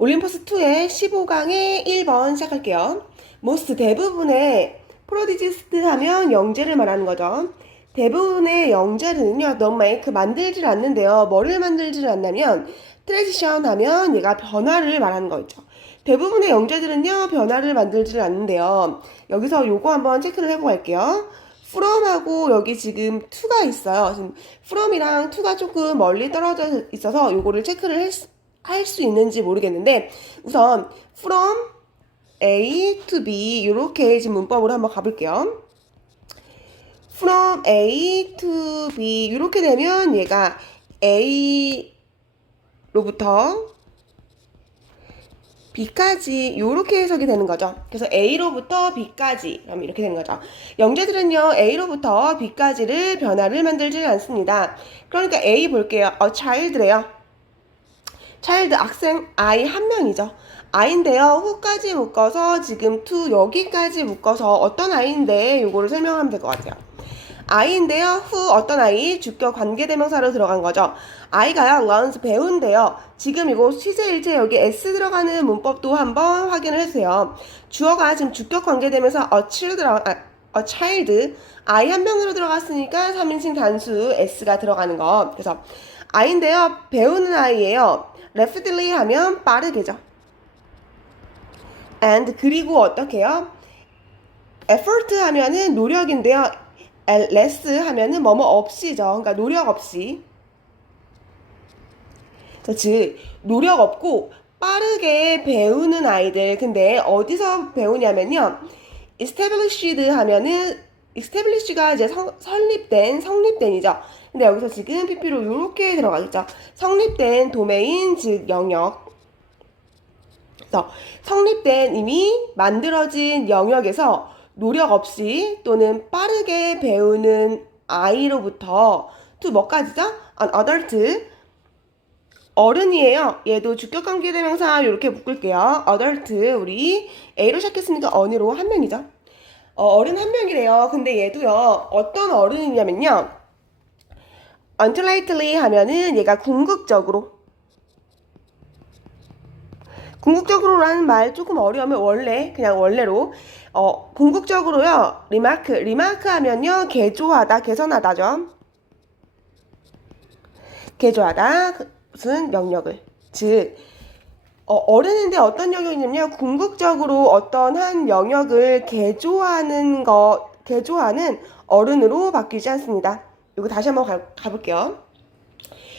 올림퍼스2의 15강의 1번 시작할게요. most 대부분의 프로디지스트 하면 영재를 말하는 거죠. 대부분의 영재는요, don't make 만들지를 않는데요. 뭐를 만들지를 않냐면 transition 하면 얘가 변화를 말하는 거죠. 대부분의 영재들은요, 변화를 만들지를 않는데요. 여기서 요거 한번 체크를 해보고 갈게요. from하고 여기 지금 to가 있어요. 지금 from이랑 to가 조금 멀리 떨어져 있어서 요거를 체크를 할 수 있는지 모르겠는데 우선 from A to B 이렇게 지금 문법으로 한번 가볼게요. from A to B 이렇게 되면 얘가 A로부터 B까지 이렇게 해석이 되는 거죠. 그래서 A로부터 B까지 그럼 이렇게 되는 거죠. 영재들은요 A로부터 B까지를 변화를 만들지 않습니다. 그러니까 A 볼게요. child래요. 차일드 학생 I 한 명이죠. I인데요. who까지 묶어서 지금 to 여기까지 묶어서 어떤 I인데 요거를 설명하면 될 것 같아요. I인데요. who 어떤 I 주격 관계대명사로 들어간 거죠. I가요. learns 배운데요. 지금 이거 시제일제 여기 S 들어가는 문법도 한번 확인을 해주세요. 주어가 지금 주격 관계대명사 a child I 한 명으로 들어갔으니까 3인칭 단수 S가 들어가는 거. 그래서 I인데요. 배우는 아이예요. rapidly 하면 빠르게죠. and 그리고 어떻게 해요? effort 하면은 노력인데요. less 하면은 뭐뭐 없이죠. 그러니까 노력 없이. 즉 노력 없고 빠르게 배우는 아이들. 근데 어디서 배우냐면요. established 하면은 establish가 이제 성립된이죠. 근데 여기서 지금 PP로 이렇게 들어가겠죠. 성립된 도메인 즉 영역. 그래서 성립된 이미 만들어진 영역에서 노력 없이 또는 빠르게 배우는 아이로부터 to 뭐까지죠? an adult 어른이에요. 얘도 주격관계대명사 이렇게 묶을게요. adult 우리 A로 시작했으니까 언어로 한 명이죠. 어른 한 명이래요. 근데 얘도요. 어떤 어른이냐면요. until lately 하면은 얘가 궁극적으로라는 말 조금 어려우면 그냥 원래로 궁극적으로요. 리마크 하면요. 개조하다, 개선하다죠. 개조하다 무슨 영역을 즉 어른인데 어떤 영역이냐면 궁극적으로 어떤 한 영역을 개조하는 어른으로 바뀌지 않습니다. 이거 다시 한번 가볼게요.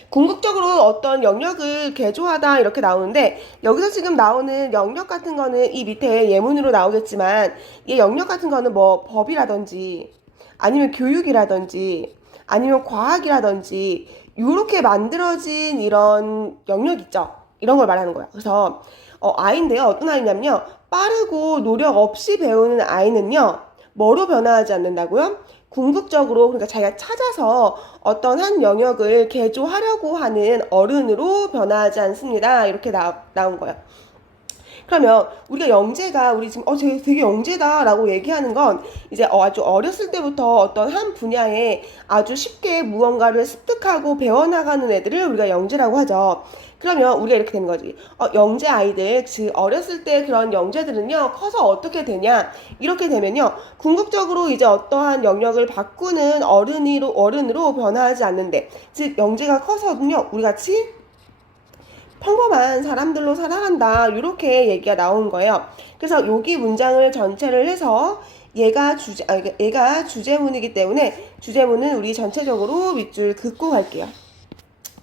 궁극적으로 어떤 영역을 개조하다 이렇게 나오는데 여기서 지금 나오는 영역 같은 거는 이 밑에 예문으로 나오겠지만 이 영역 같은 거는 뭐 법이라든지 아니면 교육이라든지 아니면 과학이라든지 이렇게 만들어진 이런 영역 있죠. 이런 걸 말하는 거야. 그래서 아이인데요. 어떤 아이냐면요. 빠르고 노력 없이 배우는 아이는요. 뭐로 변화하지 않는다고요? 궁극적으로 그러니까 자기가 찾아서 어떤 한 영역을 개조하려고 하는 어른으로 변화하지 않습니다. 이렇게 나온 거예요. 그러면 우리가 영재가 우리 지금 쟤 되게 영재다라고 얘기하는 건 이제 아주 어렸을 때부터 어떤 한 분야에 아주 쉽게 무언가를 습득하고 배워나가는 애들을 우리가 영재라고 하죠. 그러면 우리가 이렇게 되는 거지. 영재 아이들, 즉 어렸을 때 그런 영재들은요 커서 어떻게 되냐 이렇게 되면요 궁극적으로 이제 어떠한 영역을 바꾸는 어른으로 변화하지 않는데, 즉 영재가 커서는요 우리 같이 평범한 사람들로 살아간다 이렇게 얘기가 나온 거예요. 그래서 여기 문장을 전체를 해서 얘가 주제문이기 때문에 주제문은 우리 전체적으로 밑줄 긋고 갈게요.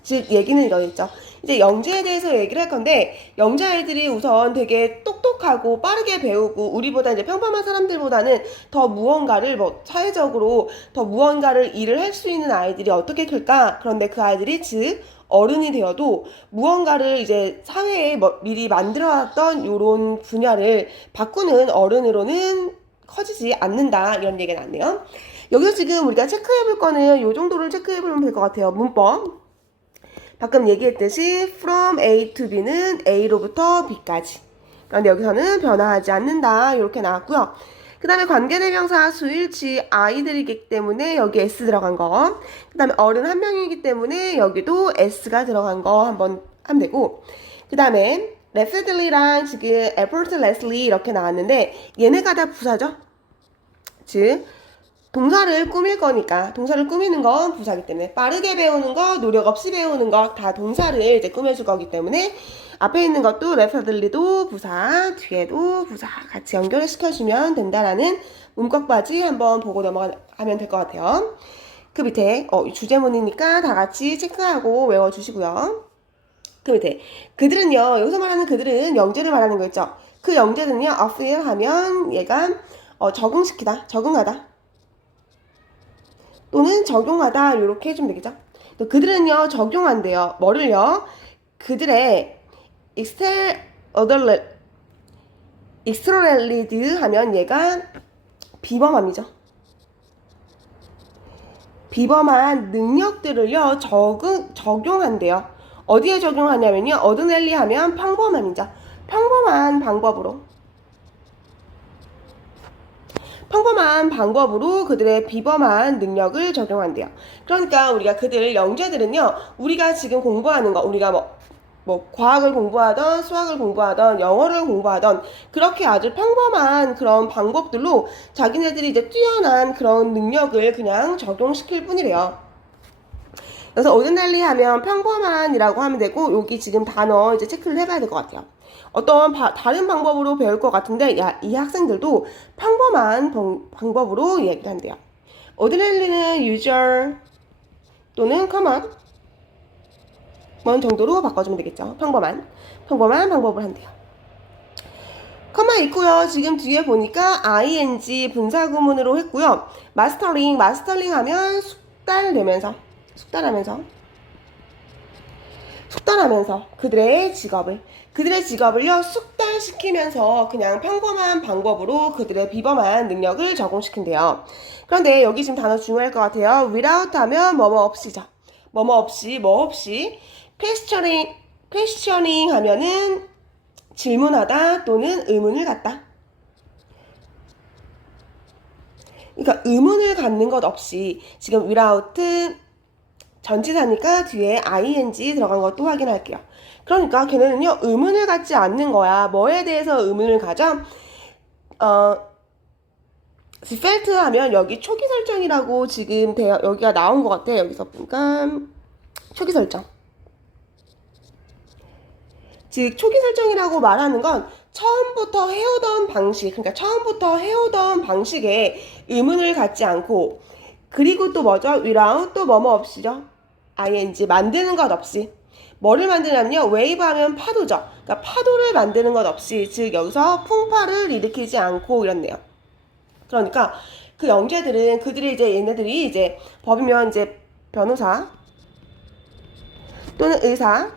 즉 얘기는 이러겠죠. 이제 영재에 대해서 얘기를 할 건데 영재아이들이 우선 되게 똑똑하고 빠르게 배우고 우리보다 이제 평범한 사람들보다는 더 무언가를 사회적으로 더 무언가를 일을 할 수 있는 아이들이 어떻게 클까? 그런데 그 아이들이 즉 어른이 되어도 무언가를 이제 사회에 미리 만들어놨던 이런 분야를 바꾸는 어른으로는 커지지 않는다 이런 얘기가 나왔네요. 여기서 지금 우리가 체크해볼 거는 이 정도를 체크해보면 될 것 같아요. 문법. 방금 얘기했듯이 from A to B는 A로부터 B까지. 그런데 여기서는 변화하지 않는다. 이렇게 나왔고요. 그 다음에 관계대명사 수일치 아이들이기 때문에 여기 S 들어간 거. 그 다음에 어른 한 명이기 때문에 여기도 S가 들어간 거 한번 하면 되고. 그 다음에 rapidly랑 지금 effortlessly 이렇게 나왔는데 얘네가 다 부사죠. 즉 동사를 꾸밀 거니까 동사를 꾸미는 건 부사기 때문에 빠르게 배우는 거, 노력 없이 배우는 거 다 동사를 이제 꾸며줄 거기 때문에 앞에 있는 것도 rapidly도 부사, 뒤에도 부사 같이 연결을 시켜주면 된다라는 문법까지 한번 보고 넘어가면 될 것 같아요. 그 밑에 주제문이니까 다 같이 체크하고 외워주시고요. 그 밑에 그들은요, 여기서 말하는 그들은 영재를 말하는 거였죠. 그 영재는요, affect 하면 얘가 적응시키다, 적응하다 또는 적용하다 이렇게 해주면 되겠죠. 또 그들은요 적용한대요. 뭐를요? 그들의 extraordinary 하면 얘가 비범함이죠. 비범한 능력들을요 적용한대요. 어디에 적용하냐면요, ordinary 하면 평범함이죠. 평범한 방법으로 그들의 비범한 능력을 적용한대요. 그러니까 우리가 그들 영재들은요, 우리가 지금 공부하는 거, 우리가 뭐 과학을 공부하던 수학을 공부하던 영어를 공부하던 그렇게 아주 평범한 그런 방법들로 자기네들이 이제 뛰어난 그런 능력을 그냥 적용시킬 뿐이래요. 그래서 ordinary 하면 평범한이라고 하면 되고, 여기 지금 단어 이제 체크를 해봐야 될 것 같아요. 어떤 다른 방법으로 배울 것 같은데, 이 학생들도 평범한 방법으로 얘기를 한대요. ordinary는 usual 또는 common 정도로 바꿔주면 되겠죠. 평범한 방법을 한대요. 커마 있고요. 지금 뒤에 보니까 ing 분사구문으로 했고요. 마스터링 하면 숙달하면서 그들의 직업을요 숙달시키면서 그냥 평범한 방법으로 그들의 비범한 능력을 적용시킨대요. 그런데 여기 지금 단어 중요할 것 같아요. without 하면 뭐뭐 없이죠. 뭐뭐 없이 questioning 하면은 질문하다 또는 의문을 갖다. 그러니까 의문을 갖는 것 없이, 지금 without 전치사니까 뒤에 ing 들어간 것도 확인할게요. 그러니까 걔네는요 의문을 갖지 않는 거야. 뭐에 대해서 의문을 가져? felt 하면 여기 초기 설정이라고 지금 여기가 나온 것 같아. 여기서 보니까 초기 설정. 즉 초기 설정이라고 말하는 건 처음부터 해오던 방식에 의문을 갖지 않고, 그리고 또 뭐죠? without 또 뭐뭐 없이죠? ing 만드는 것 없이. 뭐를 만드냐면요, wave 하면 파도죠. 그러니까 파도를 만드는 것 없이, 즉 여기서 풍파를 일으키지 않고 이렇네요. 그러니까 그 영재들은 얘네들이 이제 법이면 이제 변호사 또는 의사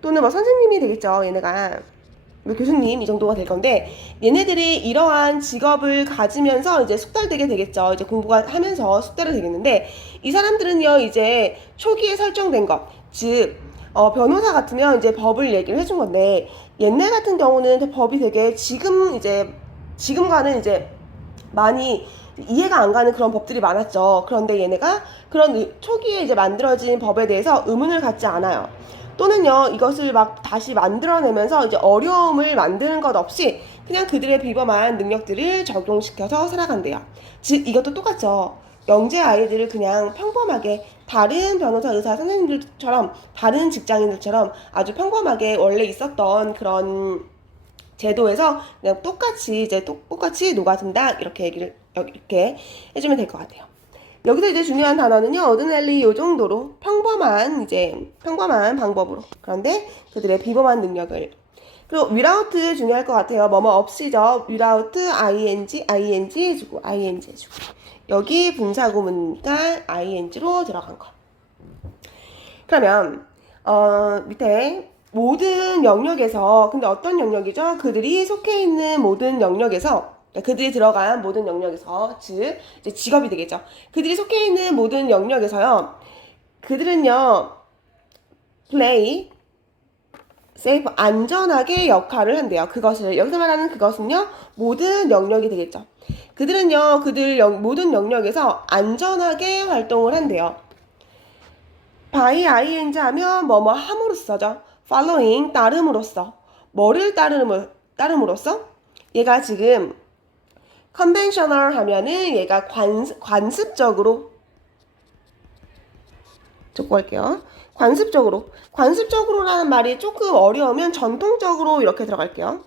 또는 뭐 선생님이 되겠죠. 얘네가 뭐 교수님 이 정도가 될 건데, 얘네들이 이러한 직업을 가지면서 이제 숙달되게 되겠죠. 이제 공부가 하면서 숙달이 되겠는데, 이 사람들은요 이제 초기에 설정된 것, 즉 변호사 같으면 이제 법을 얘기를 해준 건데, 옛날 같은 경우는 법이 되게 지금과는 이제 많이 이해가 안 가는 그런 법들이 많았죠. 그런데 얘네가 그런 초기에 이제 만들어진 법에 대해서 의문을 갖지 않아요. 또는요 이것을 막 다시 만들어내면서 이제 어려움을 만드는 것 없이 그냥 그들의 비범한 능력들을 적용시켜서 살아간대요. 즉 이것도 똑같죠. 영재 아이들을 그냥 평범하게 다른 변호사, 의사, 선생님들처럼 다른 직장인들처럼 아주 평범하게 원래 있었던 그런 제도에서 그냥 똑같이 녹아든다, 이렇게 해주면 될 것 같아요. 여기서 이제 중요한 단어는요, ordinary 요 정도로 평범한 방법으로. 그런데 그들의 비범한 능력을. 그리고 without 중요할 것 같아요. 뭐뭐 없이죠. without ing 해주고 여기 분사구문이니까 ing로 들어간 거. 그러면 밑에 모든 영역에서, 근데 어떤 영역이죠? 그들이 속해 있는 모든 영역에서, 그들이 들어간 모든 영역에서, 즉 이제 직업이 되겠죠. 그들이 속해 있는 모든 영역에서요, 그들은요 play safe 안전하게 역할을 한대요. 여기서 말하는 그것은요 모든 영역이 되겠죠. 그들은요 모든 영역에서 안전하게 활동을 한대요. by ing 하면 뭐뭐 함으로써죠. following 따름으로써, 뭐를 따름으로써? 얘가 지금 conventional 하면은 얘가 관습적으로 적고 할게요. 관습적으로라는 말이 조금 어려우면 전통적으로 이렇게 들어갈게요.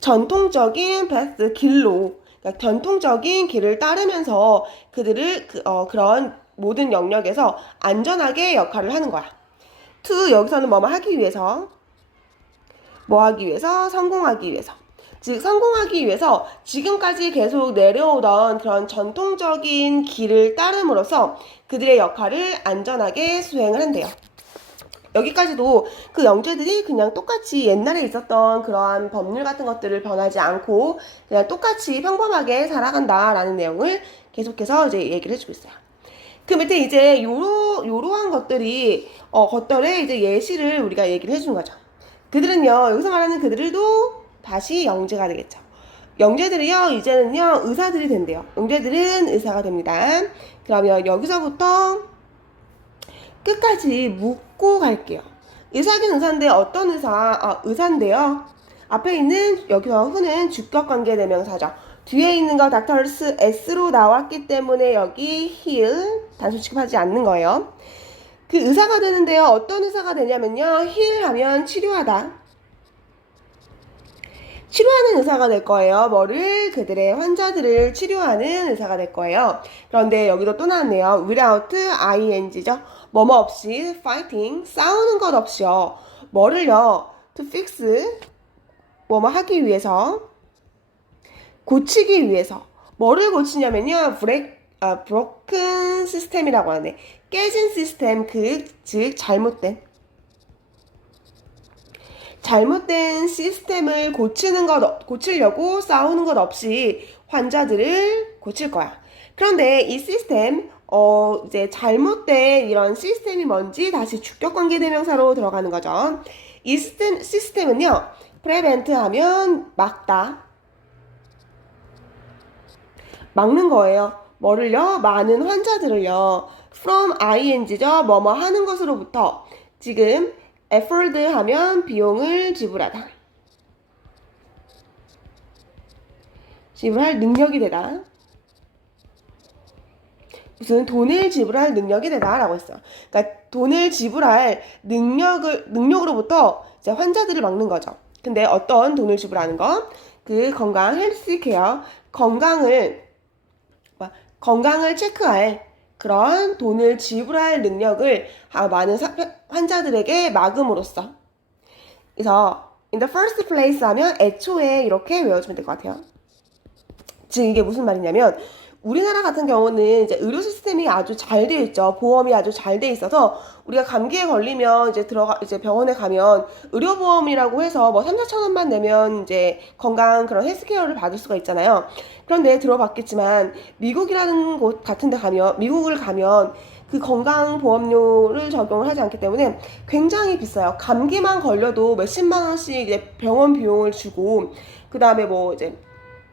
전통적인 path, 길로, 그러니까 전통적인 길을 따르면서 그들을 그런 모든 영역에서 안전하게 역할을 하는 거야. to 여기서는 뭐뭐 하기 위해서, 뭐 하기 위해서, 성공하기 위해서. 즉 성공하기 위해서 지금까지 계속 내려오던 그런 전통적인 길을 따름으로써 그들의 역할을 안전하게 수행을 한대요. 여기까지도 그 영재들이 그냥 똑같이 옛날에 있었던 그러한 법률 같은 것들을 변하지 않고 그냥 똑같이 평범하게 살아간다라는 내용을 계속해서 이제 얘기를 해주고 있어요. 그 밑에 이제 요러한 것들의 이제 예시를 우리가 얘기를 해주는 거죠. 그들은요, 여기서 말하는 그들도 다시 영재가 되겠죠. 영재들이요, 이제는요, 의사들이 된대요. 영재들은 의사가 됩니다. 그러면 여기서부터 끝까지 묻고 갈게요. 의사긴 의사인데 어떤 의사? 의사인데요. 앞에 있는 여기서 who는 주격관계 대명사죠. 뒤에 있는 거 닥터스 S로 나왔기 때문에 여기 heal 단수 취급하지 않는 거예요. 그 의사가 되는데요. 어떤 의사가 되냐면요. heal 하면 치료하다. 치료하는 의사가 될 거예요. 뭐를? 그들의 환자들을 치료하는 의사가 될 거예요. 그런데 여기도 또 나왔네요. without ing죠. 뭐뭐 없이 fighting, 싸우는 것 없이요. 뭐를요? to fix, 뭐뭐 하기 위해서, 고치기 위해서. 뭐를 고치냐면요. broken system이라고 하네. 깨진 시스템, 즉 잘못된 시스템을 고치려고 싸우는 것 없이 환자들을 고칠 거야. 그런데 이 시스템, 이제 잘못된 이런 시스템이 뭔지 다시 주격관계 대명사로 들어가는 거죠. 이 시스템은요, prevent 하면 막다. 막는 거예요. 뭐를요? 많은 환자들을요. from ing죠. 뭐뭐 하는 것으로부터 지금 afford 하면 비용을 지불하다. 지불할 능력이 되다. 무슨 돈을 지불할 능력이 되다라고 했어요. 그러니까 돈을 지불할 능력으로부터 이제 환자들을 막는 거죠. 근데 어떤 돈을 지불하는 거? 그 건강 헬스케어, 건강을 체크할 그런 돈을 지불할 능력을 많은 환자들에게 막음으로써. 그래서 in the first place 하면 애초에 이렇게 외워주면 될 것 같아요. 즉 이게 무슨 말이냐면 우리나라 같은 경우는 이제 의료 시스템이 아주 잘 되어 있죠. 보험이 아주 잘 되어 있어서 우리가 감기에 걸리면 이제 병원에 가면 의료보험이라고 해서 뭐 3, 4천 원만 내면 이제 건강 그런 헬스케어를 받을 수가 있잖아요. 그런데 들어봤겠지만 미국이라는 곳 같은 데 가면 미국을 가면 그 건강보험료를 적용을 하지 않기 때문에 굉장히 비싸요. 감기만 걸려도 몇십만 원씩 이제 병원 비용을 주고 그 다음에 뭐 이제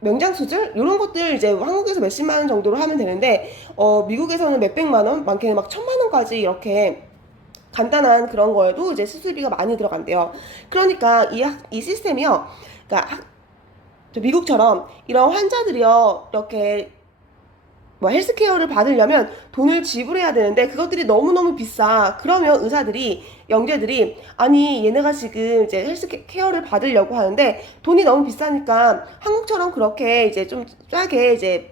명장 수술 이런 것들 이제 한국에서 몇십만 원 정도로 하면 되는데 미국에서는 몇백만 원, 많게는 막 천만 원까지 이렇게 간단한 그런 거에도 이제 수술비가 많이 들어간대요. 그러니까 이 시스템이요, 그러니까 미국처럼 이런 환자들이요 이렇게 뭐 헬스케어를 받으려면 돈을 지불해야 되는데 그것들이 너무너무 비싸. 그러면 영재들이 아니 얘네가 지금 이제 헬스케어를 받으려고 하는데 돈이 너무 비싸니까 한국처럼 그렇게 이제 좀 싸게 이제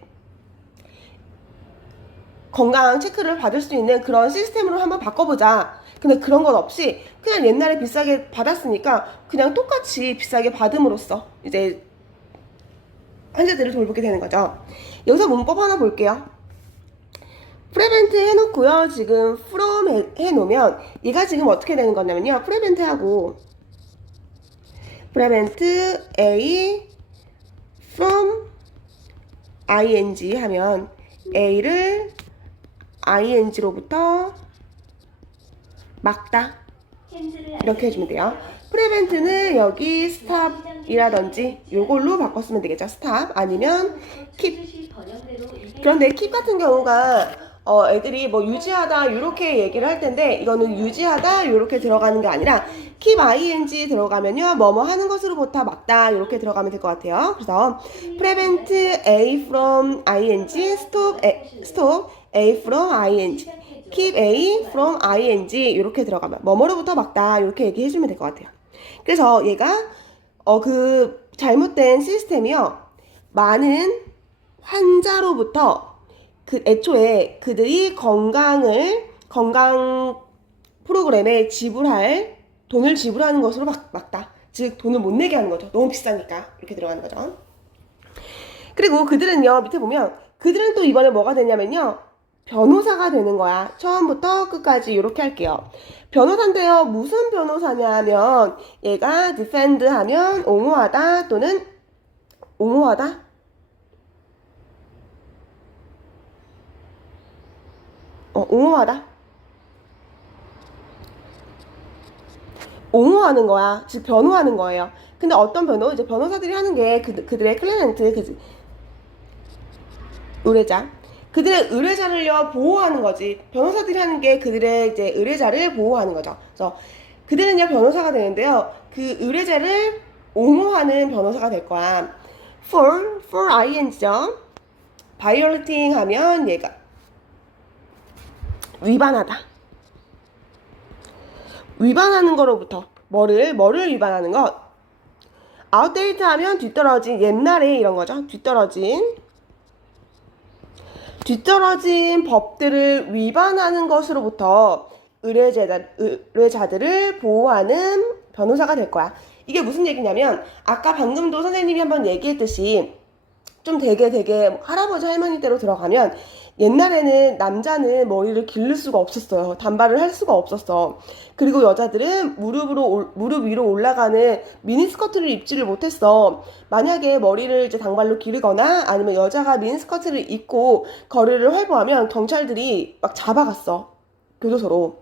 건강 체크를 받을 수 있는 그런 시스템으로 한번 바꿔보자. 근데 그런 건 없이 그냥 옛날에 비싸게 받았으니까 그냥 똑같이 비싸게 받음으로써 이제 환자들을 돌보게 되는 거죠. 여기서 문법 하나 볼게요. prevent 해놓고요. 지금 from 해놓으면 얘가 지금 어떻게 되는 거냐면요. prevent A from ing 하면 A를 ing로부터 막다. 이렇게 해주면 돼요. prevent는 여기 stop이라든지 요걸로 바꿨으면 되겠죠. stop 아니면 keep. 그런데 keep 같은 경우가 애들이 뭐 유지하다 이렇게 얘기를 할 텐데 이거는 유지하다 이렇게 들어가는 게 아니라 keep ing 들어가면요 뭐뭐 하는 것으로부터 막다 이렇게 들어가면 될 것 같아요. 그래서 prevent a from ing, stop a from ing, keep a from ing 이렇게 들어가면 뭐뭐로부터 막다 이렇게 얘기해주면 될 것 같아요. 그래서 얘가 그 잘못된 시스템이요 많은 환자로부터 그 애초에 그들이 건강 프로그램에 돈을 지불하는 것으로 막다. 즉 돈을 못 내게 하는 거죠. 너무 비싸니까 이렇게 들어가는 거죠. 그리고 그들은요 밑에 보면 그들은 또 이번에 뭐가 되냐면요 변호사가 되는 거야. 처음부터 끝까지 이렇게 할게요. 변호사인데요 무슨 변호사냐 하면 얘가 defend 하면 옹호하다 또는 옹호하다 옹호하다. 옹호하는 거야. 즉 변호하는 거예요. 근데 어떤 변호? 이제 변호사들이 하는 게 그들의 클라이언트, 의뢰자. 그들의 의뢰자를요 보호하는 거지. 변호사들이 하는 게 그들의 이제 의뢰자를 보호하는 거죠. 그래서 그들은요 변호사가 되는데요. 그 의뢰자를 옹호하는 변호사가 될 거야. for ing죠. violating 하면 얘가 위반하는 거로부터 뭐를 위반하는 것 outdate 하면 뒤떨어진 옛날에 이런 거죠. 뒤떨어진 법들을 위반하는 것으로부터 의뢰자들을 보호하는 변호사가 될 거야. 이게 무슨 얘기냐면 아까 방금도 선생님이 한번 얘기했듯이 좀 되게 할아버지 할머니 때로 들어가면 옛날에는 남자는 머리를 기를 수가 없었어요. 단발을 할 수가 없었어. 그리고 여자들은 무릎 위로 올라가는 미니스커트를 입지를 못했어. 만약에 머리를 이제 단발로 기르거나 아니면 여자가 미니스커트를 입고 거리를 활보하면 경찰들이 막 잡아갔어. 교도소로.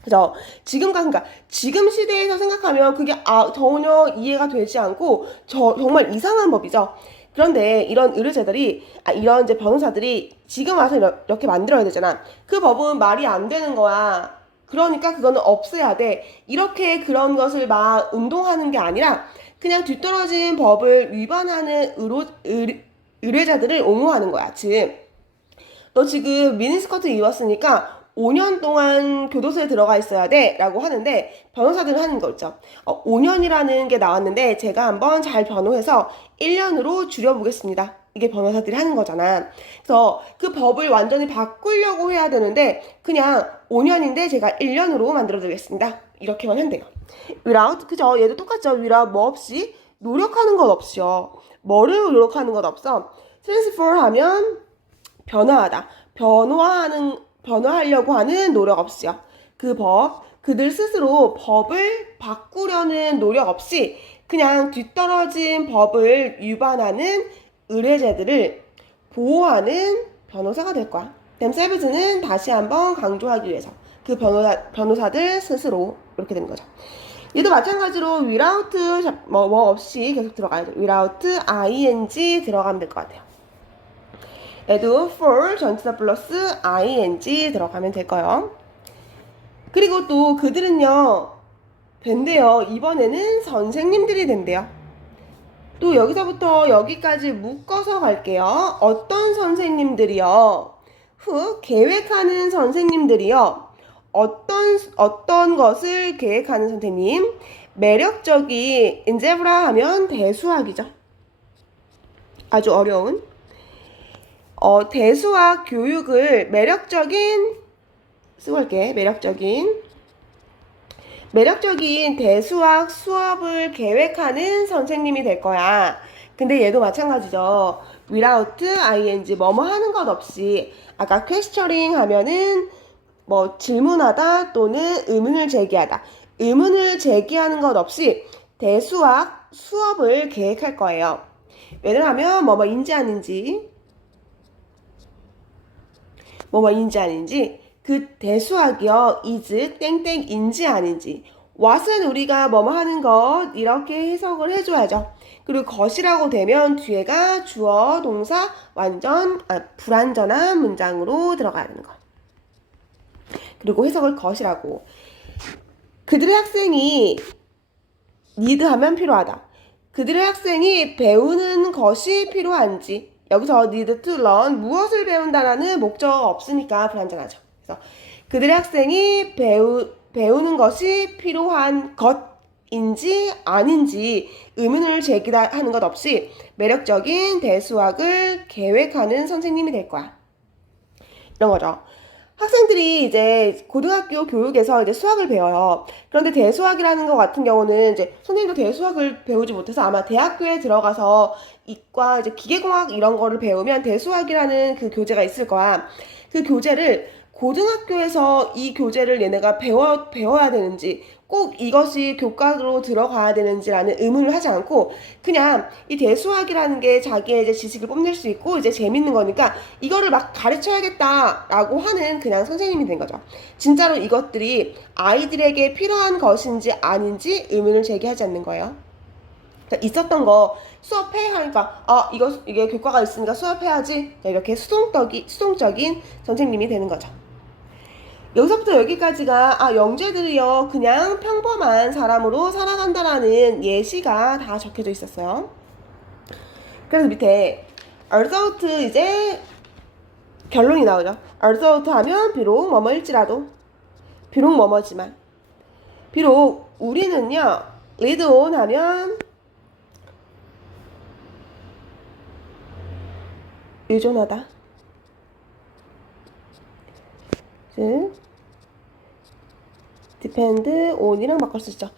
그래서 그러니까 지금 시대에서 생각하면 그게 전혀 이해가 되지 않고 정말 이상한 법이죠. 그런데 이런 이런 이제 변호사들이 지금 와서 이렇게 만들어야 되잖아. 그 법은 말이 안 되는 거야. 그러니까 그거는 없애야 돼. 이렇게 그런 것을 막 운동하는 게 아니라 그냥 뒤떨어진 법을 위반하는 의뢰자들을 옹호하는 거야. 즉, 너 지금 미니스커트 입었으니까 5년 동안 교도소에 들어가 있어야 돼 라고 하는데 변호사들은 하는 거 있죠. 5년이라는 게 나왔는데 제가 한번 잘 변호해서 1년으로 줄여보겠습니다. 이게 변호사들이 하는 거잖아. 그래서 그 법을 완전히 바꾸려고 해야 되는데 그냥 5년인데 제가 1년으로 만들어드리겠습니다. 이렇게만 한대요. without, 그죠? 얘도 똑같죠. without 뭐 없이 노력하는 것 없이요. 뭐를 노력하는 것 없어? transfer 하면 변화하다. 변화하려고 하는 노력 없이요. 그들 스스로 법을 바꾸려는 노력 없이 그냥 뒤떨어진 법을 위반하는 의뢰자들을 보호하는 변호사가 될 거야. themselves는 다시 한번 강조하기 위해서 그 변호사들 스스로 이렇게 되는 거죠. 얘도 마찬가지로 without 뭐 없이 계속 들어가야죠. without ing 들어가면 될 것 같아요. 얘도 for 전치사 플러스 ing 들어가면 될 거예요. 그리고 또 그들은요 된대요. 이번에는 선생님들이 된대요. 또 여기서부터 여기까지 묶어서 갈게요. 어떤 선생님들이요? 계획하는 선생님들이요. 어떤 것을 계획하는 선생님? 매력적인 인제브라 하면 대수학이죠. 아주 어려운 대수학 교육을 쓰고 할게. 매력적인 대수학 수업을 계획하는 선생님이 될 거야. 근데 얘도 마찬가지죠. without ing 뭐뭐 하는 것 없이 아까 questioning 하면은 뭐 질문하다 또는 의문을 제기하다. 의문을 제기하는 것 없이 대수학 수업을 계획할 거예요. 왜냐하면 뭐뭐인지 아닌지 그 대수학이요 is 땡땡인지 아닌지 what은 우리가 뭐뭐 하는 것 이렇게 해석을 해줘야죠. 그리고 것이라고 되면 뒤에가 주어, 동사, 불완전한 문장으로 들어가야 되는 것. 그리고 해석을 것이라고. 그들의 학생이 need 하면 필요하다. 그들의 학생이 배우는 것이 필요한지 여기서 need to learn 무엇을 배운다라는 목적어가 없으니까 불완전하죠. 그래서 그들의 학생이 배우는 것이 필요한 것인지 아닌지 의문을 제기하는 것 없이 매력적인 대수학을 계획하는 선생님이 될 거야. 이런 거죠. 학생들이 이제 고등학교 교육에서 이제 수학을 배워요. 그런데 대수학이라는 것 같은 경우는 이제 선생님도 대수학을 배우지 못해서 아마 대학교에 들어가서 이과 이제 기계공학 이런 거를 배우면 대수학이라는 그 교재가 있을 거야. 그 교재를 고등학교에서 이 교재를 얘네가 배워야 되는지 꼭 이것이 교과로 들어가야 되는지라는 의문을 하지 않고 그냥 이 대수학이라는 게 자기의 이제 지식을 뽐낼 수 있고 이제 재밌는 거니까 이거를 막 가르쳐야겠다라고 하는 그냥 선생님이 된 거죠. 진짜로 이것들이 아이들에게 필요한 것인지 아닌지 의문을 제기하지 않는 거예요. 있었던 거 수업해 하니까 이게 교과가 있으니까 수업해야지 이렇게 수동적인 선생님이 되는 거죠. 여기서부터 여기까지가 영재들이요 그냥 평범한 사람으로 살아간다라는 예시가 다 적혀져 있었어요. 그래서 밑에 result 이제 결론이 나오죠. result 하면 비록 뭐뭐일지라도 비록 뭐뭐지만 비록 우리는요 lead on 하면 의존하다. depend on이랑 바꿀 수 있죠.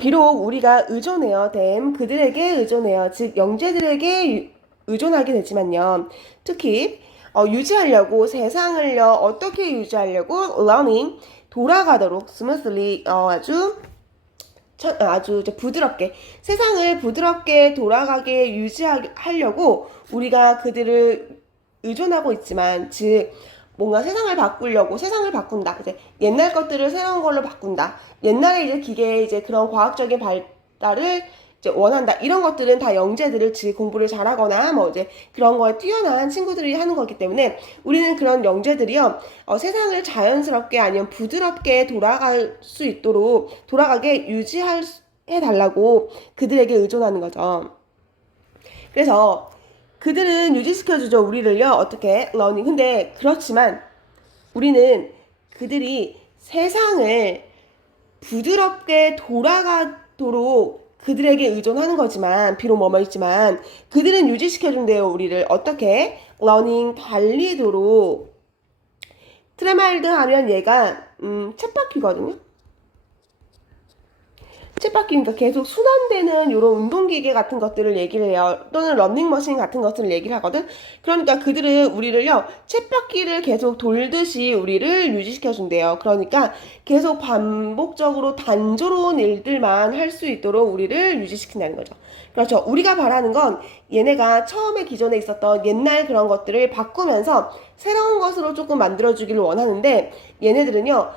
비록 우리가 의존해요. them 그들에게 의존해요. 즉 영재들에게 의존하게 되지만요. 특히 유지하려고 세상을요 어떻게 유지하려고 learning 돌아가도록 smoothly 아주 이제 부드럽게 세상을 부드럽게 돌아가게 유지하려고 우리가 그들을 의존하고 있지만 즉 뭔가 세상을 바꾸려고 세상을 바꾼다. 이제 옛날 것들을 새로운 걸로 바꾼다. 옛날에 이제 기계의 이제 그런 과학적인 발달을 이제 원한다. 이런 것들은 다 영재들을 즉 공부를 잘하거나 뭐 이제 그런 거에 뛰어난 친구들이 하는 거기 때문에 우리는 그런 영재들이요 세상을 자연스럽게 아니면 부드럽게 돌아갈 수 있도록 돌아가게 해 달라고 그들에게 의존하는 거죠. 그래서 그들은 유지시켜주죠. 우리를요. 어떻게? 러닝. 근데 그렇지만 우리는 그들이 세상을 부드럽게 돌아가도록 그들에게 의존하는 거지만 비록 뭐뭐 있지만 그들은 유지시켜준대요. 우리를 어떻게? 러닝 달리도록 트레마일드 하면 얘가 쳇바퀴거든요. 쳇바퀴니까 계속 순환되는 이런 운동기계 같은 것들을 얘기를 해요. 또는 런닝머신 같은 것들을 얘기를 하거든. 그러니까 그들은 우리를요 쳇바퀴를 계속 돌듯이 우리를 유지시켜준대요. 그러니까 계속 반복적으로 단조로운 일들만 할 수 있도록 우리를 유지시킨다는 거죠. 그렇죠. 우리가 바라는 건 얘네가 처음에 기존에 있었던 옛날 그런 것들을 바꾸면서 새로운 것으로 조금 만들어주기를 원하는데 얘네들은요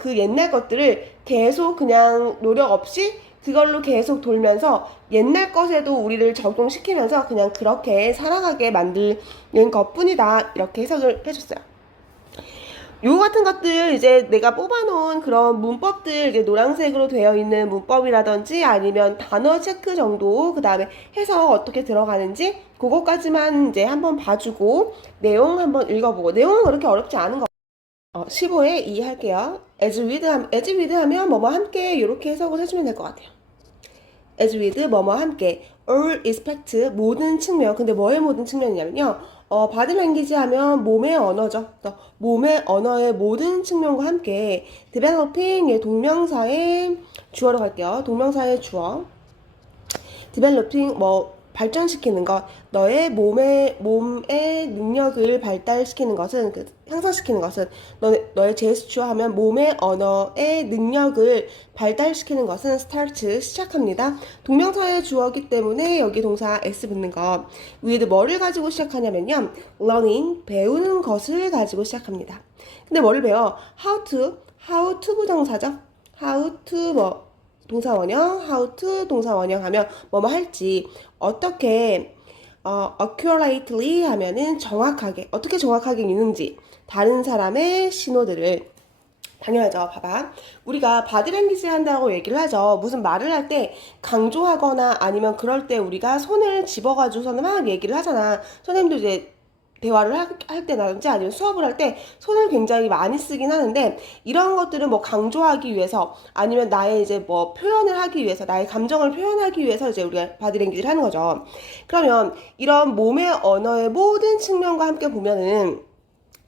그 옛날 것들을 계속 그냥 노력 없이 그걸로 계속 돌면서 옛날 것에도 우리를 적용시키면서 그냥 그렇게 살아가게 만드는 것뿐이다. 이렇게 해석을 해줬어요. 요거 같은 것들 이제 내가 뽑아놓은 그런 문법들 이제 노란색으로 되어 있는 문법이라든지 아니면 단어 체크 정도 그 다음에 해서 어떻게 들어가는지 그거까지만 이제 한번 봐주고 내용 한번 읽어보고 내용은 그렇게 어렵지 않은 거 15에 2 할게요. as with 하면 뭐뭐 함께 이렇게 해석을 해주면 될 것 같아요. as with 뭐뭐 함께 all aspect 모든 측면. 근데 뭐의 모든 측면이냐면요 body language 하면 몸의 언어죠. 몸의 언어의 모든 측면과 함께 developing 동명사의 주어로 갈게요. 동명사의 주어 developing 발전시키는 것, 너의 몸의 능력을 발달시키는 것은 향상시키는 것은 너의 제스처 하면 몸의 언어의 능력을 발달시키는 것은 start 시작합니다. 동명사의 주어기 때문에 여기 동사 s 붙는 것. with 뭐를 가지고 시작하냐면요. learning 배우는 것을 가지고 시작합니다. 근데 뭐를 배워? how to 부정사죠. how to 뭐 동사원형, how to 동사원형 하면 뭐뭐 할지 어떻게 accurately 하면은 정확하게 어떻게 정확하게 읽는지 다른 사람의 신호들을 당연하죠. 봐봐. 우리가 바디랭귀지 한다고 얘기를 하죠. 무슨 말을 할 때 강조하거나 아니면 그럴 때 우리가 손을 집어가지고서는 막 얘기를 하잖아. 선생님도 이제 대화를 할 때라든지 아니면 수업을 할 때 손을 굉장히 많이 쓰긴 하는데 이런 것들은 뭐 강조하기 위해서 아니면 나의 이제 뭐 표현을 하기 위해서 나의 감정을 표현하기 위해서 이제 우리가 바디랭귀지를 하는 거죠. 그러면 이런 몸의 언어의 모든 측면과 함께 보면은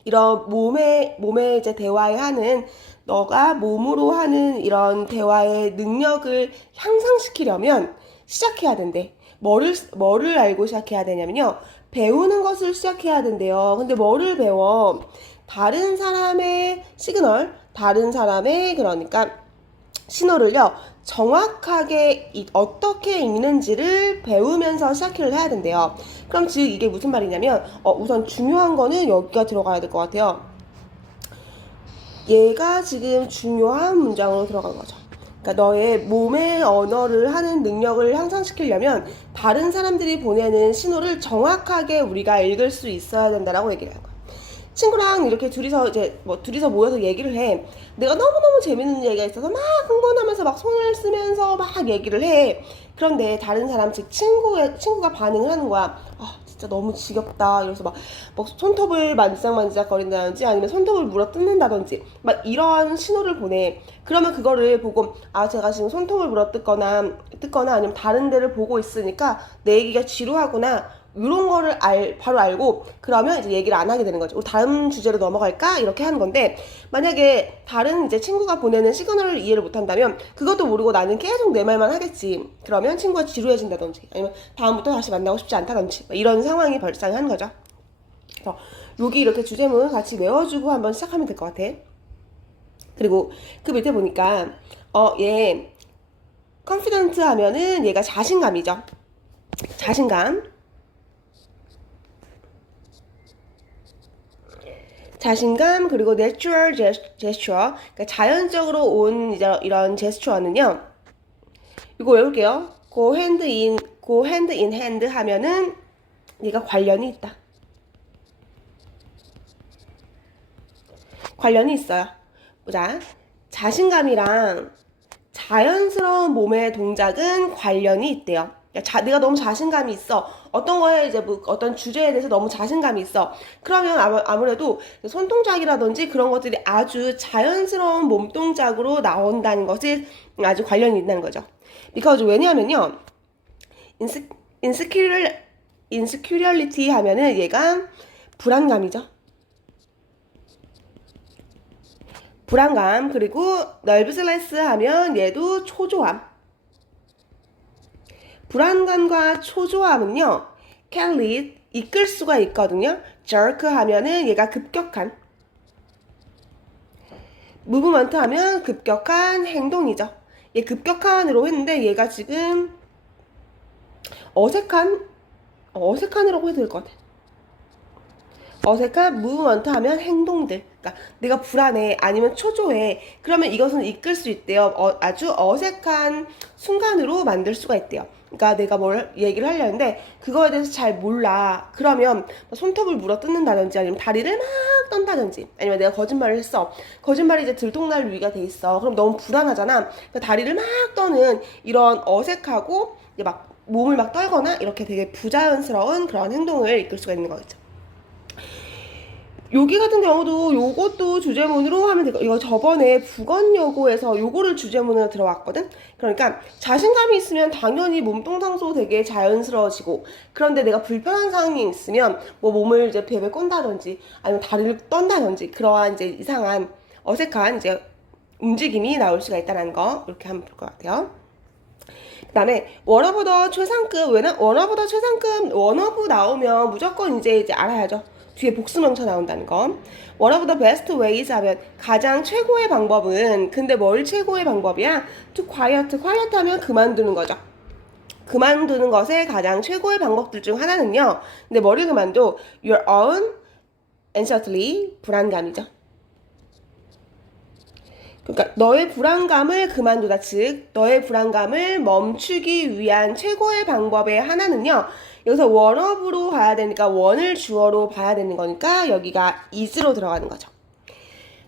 이런 몸의 이제 대화에 하는 너가 몸으로 하는 이런 대화의 능력을 향상시키려면 시작해야 된대. 뭐를 알고 시작해야 되냐면요. 배우는 것을 시작해야 된대요. 근데 뭐를 배워? 다른 사람의 시그널, 다른 사람의 그러니까 신호를요. 정확하게 어떻게 읽는지를 배우면서 시작을 해야 된대요. 그럼 즉 이게 무슨 말이냐면 우선 중요한 거는 여기가 들어가야 될 것 같아요. 얘가 지금 중요한 문장으로 들어간 거죠. 그러니까 너의 몸의 언어를 하는 능력을 향상시키려면 다른 사람들이 보내는 신호를 정확하게 우리가 읽을 수 있어야 된다라고 얘기를 해요. 친구랑 이렇게 둘이서 모여서 얘기를 해. 내가 너무너무 재밌는 얘기가 있어서 막 흥분하면서 막 손을 쓰면서 막 얘기를 해. 그런데 다른 사람, 즉 친구가 반응을 하는 거야. 진짜 너무 지겹다. 이러면서 막 손톱을 만지작 거린다든지 아니면 손톱을 물어 뜯는다든지 막 이런 신호를 보내. 그러면 그거를 보고 제가 지금 손톱을 물어 뜯거나 아니면 다른 데를 보고 있으니까 내 얘기가 지루하구나. 이런 거를 바로 알고 그러면 이제 얘기를 안 하게 되는 거죠. 다음 주제로 넘어갈까? 이렇게 하는 건데 만약에 다른 이제 친구가 보내는 시그널을 이해를 못 한다면 그것도 모르고 나는 계속 내 말만 하겠지. 그러면 친구가 지루해진다든지 아니면 다음부터 다시 만나고 싶지 않다든지 이런 상황이 발생하는 거죠. 그래서 여기 이렇게 주제문 같이 외워주고 한번 시작하면 될 것 같아. 그리고 그 밑에 보니까 얘 confident 하면은 얘가 자신감이죠. 자신감 그리고 natural gesture 그러니까 자연적으로 온 이런 제스처는요. 이거 외울게요. go hand in hand 하면은 얘가 관련이 있다. 관련이 있어요. 보자. 자신감이랑 자연스러운 몸의 동작은 관련이 있대요. 내가 너무 자신감이 있어. 어떤 거에 이제 뭐 어떤 주제에 대해서 너무 자신감이 있어. 그러면 아무래도 손동작이라든지 그런 것들이 아주 자연스러운 몸 동작으로 나온다는 것이 아주 관련이 있다는 거죠. because 왜냐하면요. insecurity 하면은 얘가 불안감이죠. 불안감 그리고 nervousness 하면 얘도 초조함. 불안감과 초조함은요, can lead, 이끌 수가 있거든요. jerk 하면은 얘가 급격한. movement 하면 급격한 행동이죠. 얘 급격한으로 했는데 얘가 지금 어색한이라고 해도 될 것 같아. 어색한 무브먼트 하면 행동들. 그러니까 내가 불안해 아니면 초조해. 그러면 이것은 이끌 수 있대요. 아주 어색한 순간으로 만들 수가 있대요. 그러니까 내가 뭘 얘기를 하려는데 그거에 대해서 잘 몰라. 그러면 손톱을 물어 뜯는다든지 아니면 다리를 막 떤다든지 아니면 내가 거짓말을 했어. 거짓말이 이제 들통날 위기가 돼 있어. 그럼 너무 불안하잖아. 그러니까 다리를 막 떠는 이런 어색하고 이제 막 몸을 막 떨거나 이렇게 되게 부자연스러운 그런 행동을 이끌 수가 있는 거겠죠. 여기 같은 경우도 요것도 주제문으로 하면 되고 이거 저번에 북언여고에서 요거를 주제문으로 들어왔거든. 그러니까 자신감이 있으면 당연히 몸동상도 되게 자연스러워지고 그런데 내가 불편한 상황이 있으면 뭐 몸을 이제 베베 꼰다든지 아니면 다리를 떤다든지 그러한 이제 이상한 어색한 이제 움직임이 나올 수가 있다는 거 이렇게 하면 볼 것 같아요. 그 다음에 원어보다 최상급 원어보다 최상급 원어브 나오면 무조건 이제 알아야죠. 뒤에 복수명사 나온다는 거. One of the best ways 하면 가장 최고의 방법은 근데 뭘 최고의 방법이야? To quiet 하면 그만두는 거죠. 그만두는 것의 가장 최고의 방법들 중 하나는요. 근데 뭐를 그만둬? Your own anxiety 불안감이죠. 그러니까 너의 불안감을 그만두다, 즉 너의 불안감을 멈추기 위한 최고의 방법의 하나는요. 여기서 원어브로 봐야 되니까 원을 주어로 봐야 되는 거니까 여기가 is로 들어가는 거죠.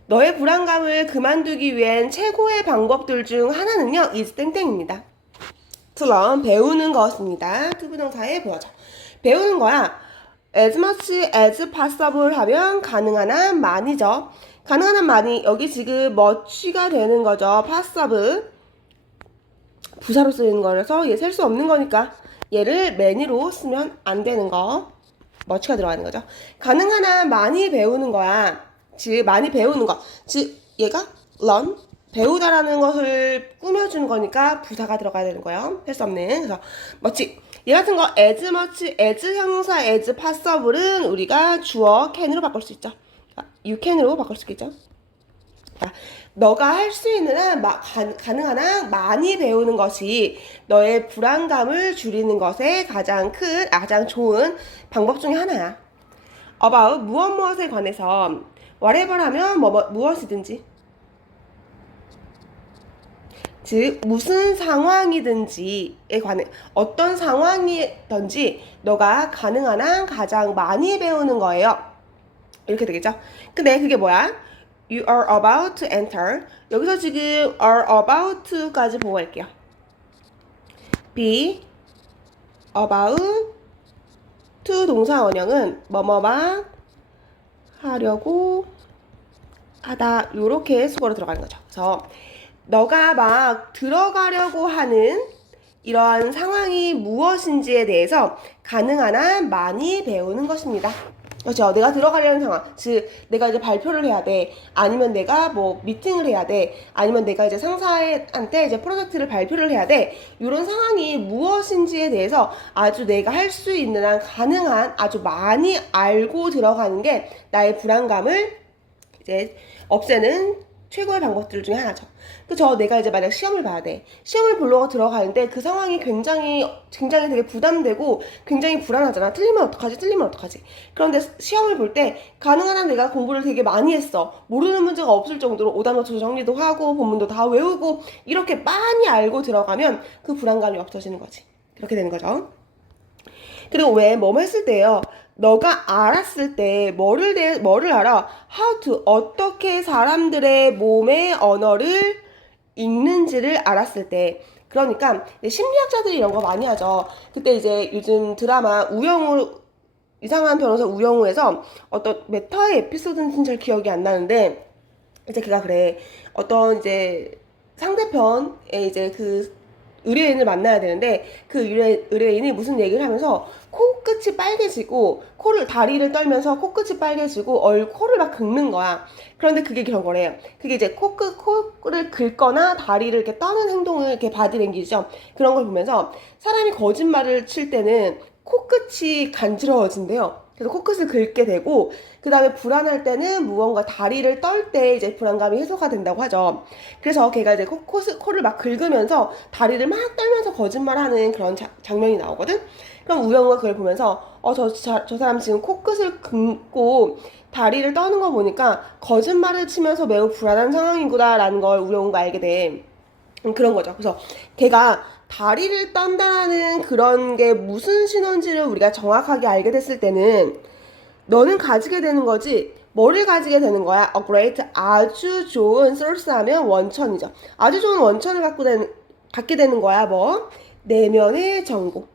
너의 불안감을 그만두기 위한 최고의 방법들 중 하나는요. is 땡땡입니다. 처럼 배우는 것입니다. 투부정사의 보어죠. 배우는 거야. as much as possible 하면 가능한 한 많이죠. 가능한 한 많이, 여기 지금 much가 되는 거죠. possible 부사로 쓰이는 거라서 얘 셀 수 없는 거니까 얘를 many로 쓰면 안 되는 거. much가 들어가는 거죠. 가능한 한 많이 배우는 거야. 즉 많이 배우는 거. 즉 얘가 learn 배우다라는 것을 꾸며주는 거니까 부사가 들어가야 되는 거예요. 할 수 없는. 그래서 much 얘 같은 거 as much as 형용사 as possible은 우리가 주어 can으로 바꿀 수 있죠. you can으로 바꿀 수 있겠죠. 너가 할 수 있는 한 가능한 한 많이 배우는 것이 너의 불안감을 줄이는 것에 가장 좋은 방법 중에 하나야. about 무엇에 관해서 whatever 하면 무엇이든지, 즉 무슨 상황이든지에 관해 어떤 상황이든지 너가 가능한 한 가장 많이 배우는 거예요. 이렇게 되겠죠? 근데 그게 뭐야? You are about to enter. 여기서 지금 are about to까지 보고 갈게요. be about to 동사 원형은 뭐뭐만 하려고 하다 요렇게 수거로 들어가는 거죠. 그래서 너가 막 들어가려고 하는 이러한 상황이 무엇인지에 대해서 가능한 한 많이 배우는 것입니다. 그렇죠. 내가 들어가려는 상황, 즉 내가 이제 발표를 해야 돼, 아니면 내가 뭐 미팅을 해야 돼, 아니면 내가 이제 상사한테 이제 프로젝트를 발표를 해야 돼, 이런 상황이 무엇인지에 대해서 아주 내가 할 수 있는 한 가능한 아주 많이 알고 들어가는 게 나의 불안감을 이제 없애는 최고의 방법들 중에 하나죠. 그쵸? 내가 이제 만약 시험을 봐야 돼. 시험을 보러 들어가는데 그 상황이 굉장히 되게 부담되고 굉장히 불안하잖아. 틀리면 어떡하지? 그런데 시험을 볼 때 가능한 한 내가 공부를 되게 많이 했어. 모르는 문제가 없을 정도로 오답노트 정리도 하고 본문도 다 외우고 이렇게 많이 알고 들어가면 그 불안감이 없어지는 거지. 그렇게 되는 거죠. 그리고 왜 뭐뭐 했을 때요. 너가 알았을 때 뭐를 알아? How to 어떻게 사람들의 몸의 언어를 읽는지를 알았을 때. 그러니까 심리학자들이 이런 거 많이 하죠. 그때 이제 요즘 드라마 이상한 변호사 우영우에서 어떤 몇 화의 에피소드는 잘 기억이 안 나는데 이제 걔가 그래. 어떤 이제 상대편에 이제 그 의뢰인을 만나야 되는데 그 의뢰인이 무슨 얘기를 하면서 코끝이 빨개지고 다리를 떨면서 코끝이 빨개지고 코를 막 긁는 거야. 그런데 그게 그런 거래요. 그게 이제 코를 긁거나 다리를 이렇게 떠는 행동을 이렇게 바디랭귀지죠. 그런 걸 보면서 사람이 거짓말을 칠 때는 코끝이 간지러워진대요. 그래서 코끝을 긁게 되고 그 다음에 불안할 때는 무언가 다리를 떨 때 이제 불안감이 해소가 된다고 하죠. 그래서 걔가 이제 코를 막 긁으면서 다리를 막 떨면서 거짓말하는 그런 장면이 나오거든. 그럼 우영우가 그걸 보면서 저 사람 지금 코끝을 긁고 다리를 떠는 거 보니까 거짓말을 치면서 매우 불안한 상황이구나 라는 걸 우영우가 알게 돼. 그런 거죠. 그래서 걔가 다리를 떤다는 그런 게 무슨 신호인지를 우리가 정확하게 알게 됐을 때는 너는 가지게 되는 거지 뭐를 가지게 되는 거야? A great 아주 좋은 source 하면 원천이죠. 아주 좋은 원천을 갖게 되는 거야. 뭐? 내면의 정보.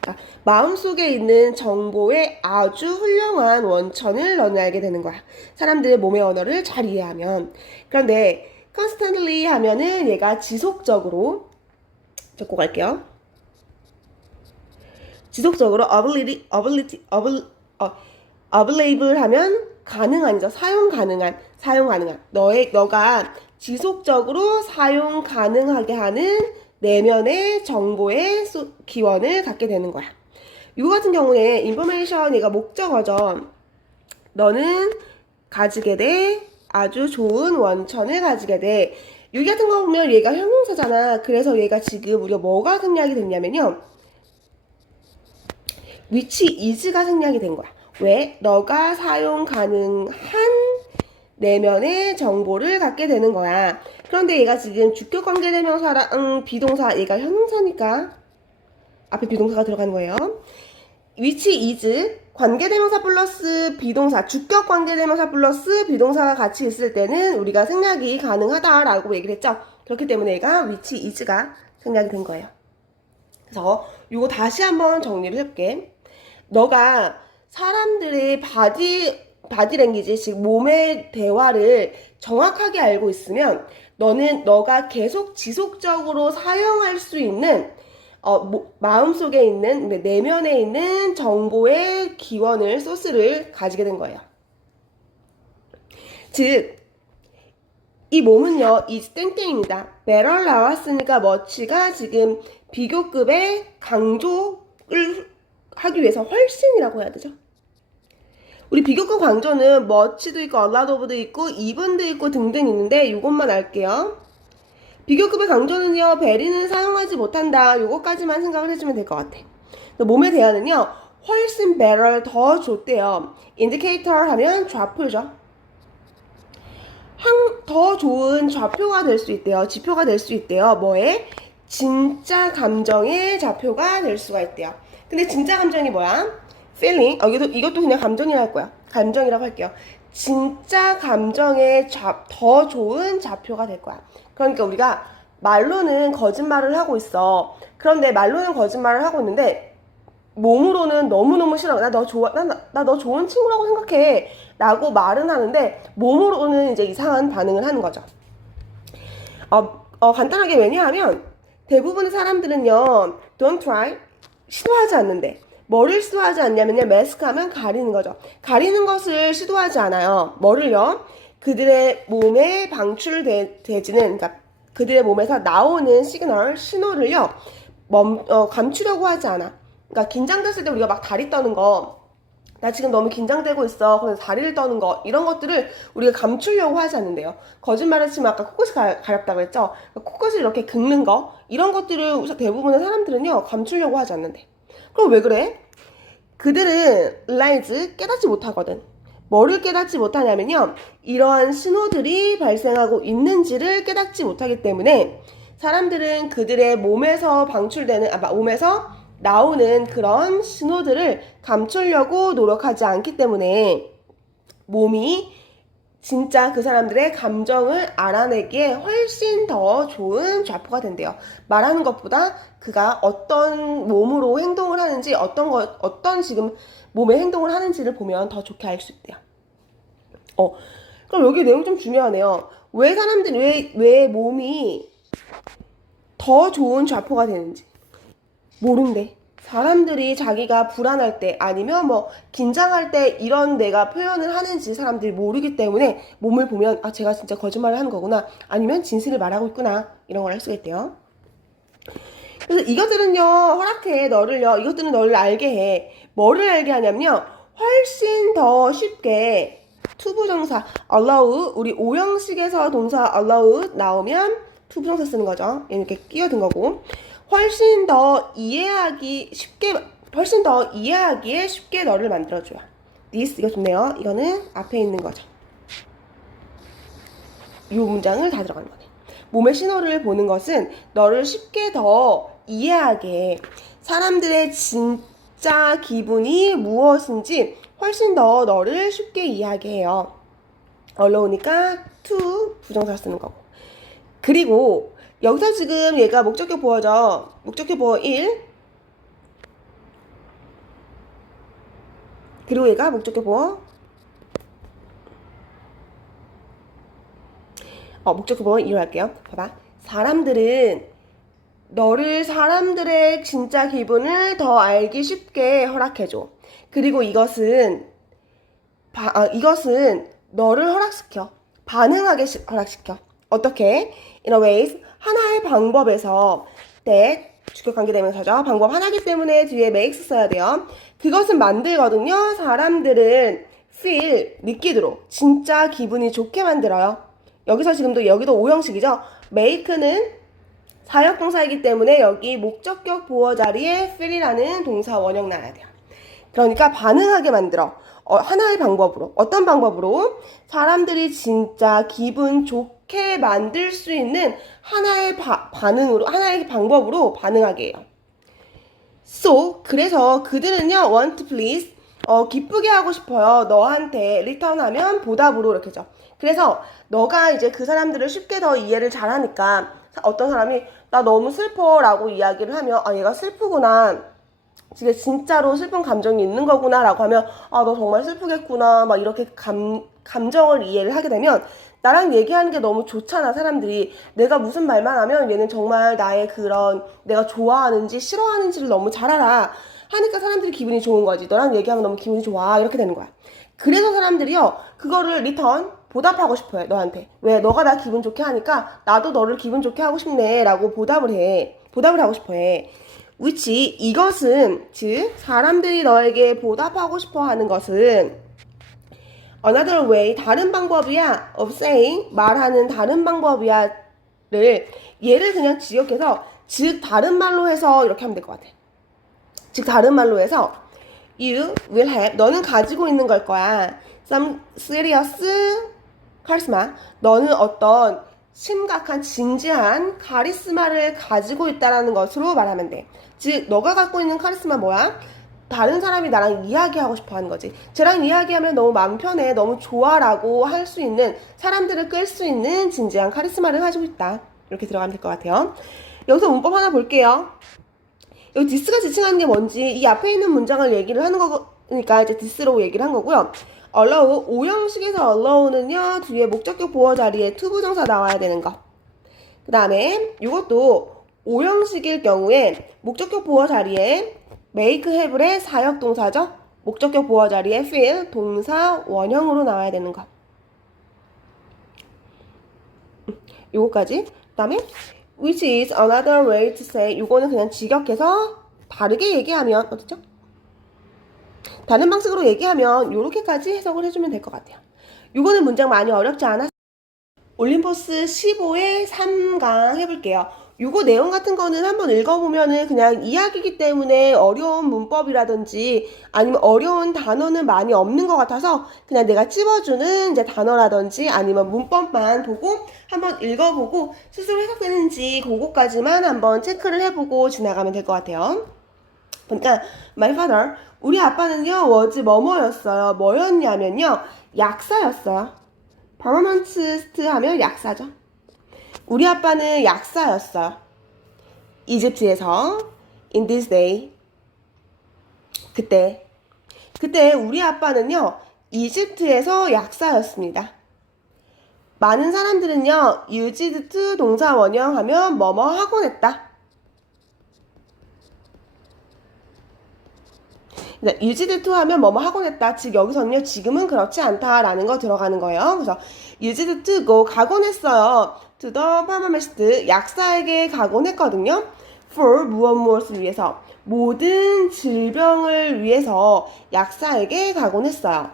그러니까 마음속에 있는 정보의 아주 훌륭한 원천을 너는 알게 되는 거야. 사람들의 몸의 언어를 잘 이해하면. 그런데 constantly 하면은 얘가 지속적으로 적고 갈게요. 지속적으로 available 하면 가능한이죠. 사용 가능한. 너가 지속적으로 사용 가능하게 하는 내면의 정보의 기원을 갖게 되는 거야. 이거 같은 경우에 information 얘가 목적어죠. 너는 가지게 돼. 아주 좋은 원천을 가지게 돼. 여기 같은 거 보면 얘가 형용사잖아. 그래서 얘가 지금 우리가 뭐가 생략이 됐냐면요. which is가 생략이 된 거야. 왜? 너가 사용 가능한 내면의 정보를 갖게 되는 거야. 그런데 얘가 지금 주격 관계대명사랑 비동사, 얘가 형용사니까 앞에 비동사가 들어가는 거예요. which is 관계대명사 플러스 비동사, 주격 관계대명사 플러스 비동사가 같이 있을 때는 우리가 생략이 가능하다라고 얘기를 했죠. 그렇기 때문에 얘가 which is가 생략이 된 거예요. 그래서 이거 다시 한번 정리를 해볼게. 너가 사람들의 바디랭귀지, 즉 몸의 대화를 정확하게 알고 있으면 너가 계속 지속적으로 사용할 수 있는 마음속에 있는, 내면에 있는 정보의 기원을, 소스를 가지게 된 거예요. 즉, 이 몸은요, 이 땡땡입니다. better 나왔으니까 much가 지금 비교급의 강조를 하기 위해서 훨씬이라고 해야 되죠. 우리 비교급 강조는 much도 있고, a lot of도 있고, even도 있고 등등 있는데 이것만 알게요. 비교급의 강조는요, very는 사용하지 못한다. 이것까지만 생각을 해주면 될 것 같아. 몸의 대화는요, 훨씬 better, 더 좋대요. indicator 하면 좌표죠. 더 좋은 좌표가 될 수 있대요. 지표가 될 수 있대요. 뭐에? 진짜 감정의 좌표가 될 수가 있대요. 근데 진짜 감정이 뭐야? feeling. 이것도 그냥 감정이라고 할 거야. 감정이라고 할게요. 진짜 감정의 더 좋은 좌표가 될 거야. 그러니까 우리가 말로는 거짓말을 하고 있어. 그런데 말로는 거짓말을 하고 있는데 몸으로는 너무너무 싫어. 나 너 좋아. 나 너 좋은 친구라고 생각해. 라고 말은 하는데 몸으로는 이제 이상한 반응을 하는 거죠. 간단하게 왜냐하면 대부분의 사람들은요, don't try, 시도하지 않는데 뭐를 시도하지 않냐면요, mask 하면 가리는 거죠. 가리는 것을 시도하지 않아요. 뭐를요? 그들의 몸에 방출되지는, 그러니까 그들의 몸에서 나오는 신호를요, 감추려고 하지 않아. 그러니까 긴장됐을 때 우리가 막 다리 떠는 거, 나 지금 너무 긴장되고 있어. 그래서 다리를 떠는 거, 이런 것들을 우리가 감추려고 하지 않는데요. 거짓말을 치면 아까 코끝이 가렵다고 했죠. 코끝을 이렇게 긁는 거, 이런 것들을 대부분의 사람들은요, 감추려고 하지 않는데. 그럼 왜 그래? 그들은 realize, 깨닫지 못하거든. 뭐를 깨닫지 못하냐면요, 이러한 신호들이 발생하고 있는지를 깨닫지 못하기 때문에 사람들은 그들의 몸에서 몸에서 나오는 그런 신호들을 감추려고 노력하지 않기 때문에 몸이 진짜 그 사람들의 감정을 알아내기에 훨씬 더 좋은 좌표가 된대요. 말하는 것보다 그가 어떤 몸으로 행동을 하는지, 어떤 지금 몸의 행동을 하는지를 보면 더 좋게 알 수 있대요. 그럼 여기 내용 좀 중요하네요. 왜 몸이 더 좋은 좌표가 되는지 모른대. 사람들이 자기가 불안할 때 아니면 긴장할 때 이런 내가 표현을 하는지 사람들이 모르기 때문에 몸을 보면 제가 진짜 거짓말을 하는 거구나, 아니면 진실을 말하고 있구나, 이런 걸 알 수가 있대요. 그래서 이것들은요, 허락해 너를요, 이것들은 너를 알게 해. 뭐를 알게 하냐면요, 훨씬 더 쉽게 투부정사 allow, 우리 오형식에서 동사 allow 나오면 투부정사 쓰는 거죠. 이렇게 끼어든 거고, 훨씬 더 이해하기에 쉽게 너를 만들어줘요. this, 이거 좋네요. 이거는 앞에 있는 거죠. 이 문장을 다 들어가는 거네. 몸의 신호를 보는 것은 너를 쉽게 더 이해하게 해. 사람들의 진짜 기분이 무엇인지 훨씬 더 너를 쉽게 이해하게 해요. allow니까 to 부정사 쓰는 거고. 그리고 여기서 지금 얘가 목적격 보어죠. 목적격 보어 1. 그리고 얘가 목적격 보어. 목적격 보어 2로 할게요. 봐봐. 사람들은 너를 사람들의 진짜 기분을 더 알기 쉽게 허락해줘. 그리고 이것은 너를 허락시켜. 반응하게 허락시켜. 어떻게? In a ways, 하나의 방법에서 that, 주격 관계대명사죠. 방법 하나이기 때문에 뒤에 makes 써야 돼요. 그것은 만들거든요. 사람들은 feel, 느끼도록 진짜 기분이 좋게 만들어요. 여기도 오형식이죠. make는 사역동사이기 때문에 여기 목적격 보어 자리에 feel이라는 동사 원형 나와야 돼요. 그러니까 반응하게 만들어. 하나의 방법으로. 어떤 방법으로? 사람들이 진짜 기분 좋게 만들 수 있는 하나의 반응으로, 하나의 방법으로 반응하게 해요. So, 그래서 그들은요, want please, 기쁘게 하고 싶어요. 너한테 return 하면 보답으로 이렇게 죠. 그래서 너가 이제 그 사람들을 쉽게 더 이해를 잘하니까 어떤 사람이 나 너무 슬퍼 라고 이야기를 하면 아, 얘가 슬프구나. 지금 진짜로 슬픈 감정이 있는 거구나 라고 하면 아, 너 정말 슬프겠구나. 막 이렇게 감정을 이해를 하게 되면 나랑 얘기하는 게 너무 좋잖아, 사람들이. 내가 무슨 말만 하면 얘는 정말 나의 그런 내가 좋아하는지 싫어하는지를 너무 잘 알아. 하니까 사람들이 기분이 좋은 거지. 너랑 얘기하면 너무 기분이 좋아. 이렇게 되는 거야. 그래서 사람들이요, 그거를 리턴, 보답하고 싶어요, 너한테. 왜? 너가 나 기분 좋게 하니까 나도 너를 기분 좋게 하고 싶네. 라고 보답을 해. 보답을 하고 싶어 해. which, 이것은, 즉, 사람들이 너에게 보답하고 싶어 하는 것은 another way, 다른 방법이야. of saying, 말하는 다른 방법이야. 를, 얘를 그냥 지역해서, 즉, 다른 말로 해서 이렇게 하면 될 것 같아. 즉, 다른 말로 해서, you will have, 너는 가지고 있는 걸 거야. some serious charisma. 너는 어떤 심각한, 진지한 카리스마를 가지고 있다라는 것으로 말하면 돼. 즉, 너가 갖고 있는 카리스마 뭐야? 다른 사람이 나랑 이야기하고 싶어 하는 거지. 쟤랑 이야기하면 너무 마음 편해, 너무 좋아라고 할 수 있는, 사람들을 끌 수 있는 진지한 카리스마를 가지고 있다. 이렇게 들어가면 될 것 같아요. 여기서 문법 하나 볼게요. 여기 디스가 지칭하는 게 뭔지 이 앞에 있는 문장을 얘기를 하는 거니까 이제 디스로 얘기를 한 거고요. allow, 오형식에서 allow는요, 뒤에 목적격 보어 자리에 투부정사 나와야 되는 거. 그 다음에 이것도 오형식일 경우에 목적격 보어 자리에 make, have의 사역동사죠. 목적격 보어 자리에 feel, 동사 원형으로 나와야 되는 거. 요거까지. 그 다음에 which is another way to say, 요거는 그냥 직역해서 다르게 얘기하면 어떻죠? 다른 방식으로 얘기하면 요렇게까지 해석을 해주면 될 것 같아요. 요거는 문장 많이 어렵지 않아? 올림포스 15의 3강 해볼게요. 요거 내용 같은 거는 한번 읽어보면은 그냥 이야기이기 때문에 어려운 문법이라든지 아니면 어려운 단어는 많이 없는 것 같아서 그냥 내가 찝어주는 이제 단어라든지 아니면 문법만 보고 한번 읽어보고 스스로 해석되는지 그거까지만 한번 체크를 해보고 지나가면 될 것 같아요. 그러니까 my father, 우리 아빠는요 was 뭐뭐였어요. 뭐였냐면요 약사였어요. pharmacist 하면 약사죠. 우리 아빠는 약사였어요. 이집트에서 in this day, 그때 우리 아빠는요 이집트에서 약사였습니다. 많은 사람들은요 used to 동사 원형 하면 뭐뭐 하곤 했다. used to 하면 뭐뭐 하곤 했다. 즉 여기서는요 지금은 그렇지 않다라는 거 들어가는 거예요. 그래서 used to go, 가곤 했어요. to the pharmacist, 약사에게 가곤 했거든요. for 무엇을 위해서, 모든 질병을 위해서 약사에게 가곤 했어요.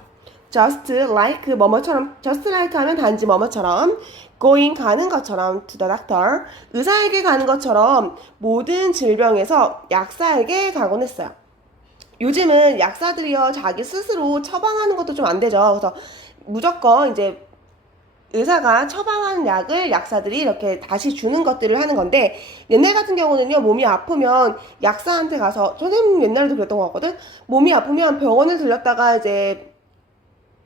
just like 뭐뭐처럼, just like 하면 단지 뭐뭐처럼, going 가는 것처럼, to the doctor, 의사에게 가는 것처럼 모든 질병에서 약사에게 가곤 했어요. 요즘은 약사들이요 자기 스스로 처방하는 것도 좀 안 되죠. 그래서 무조건 이제 의사가 처방한 약을 약사들이 이렇게 다시 주는 것들을 하는 건데, 옛날 같은 경우는요 몸이 아프면 약사한테 가서, 선생님 옛날에도 그랬던 것 같거든. 몸이 아프면 병원을 들렸다가 이제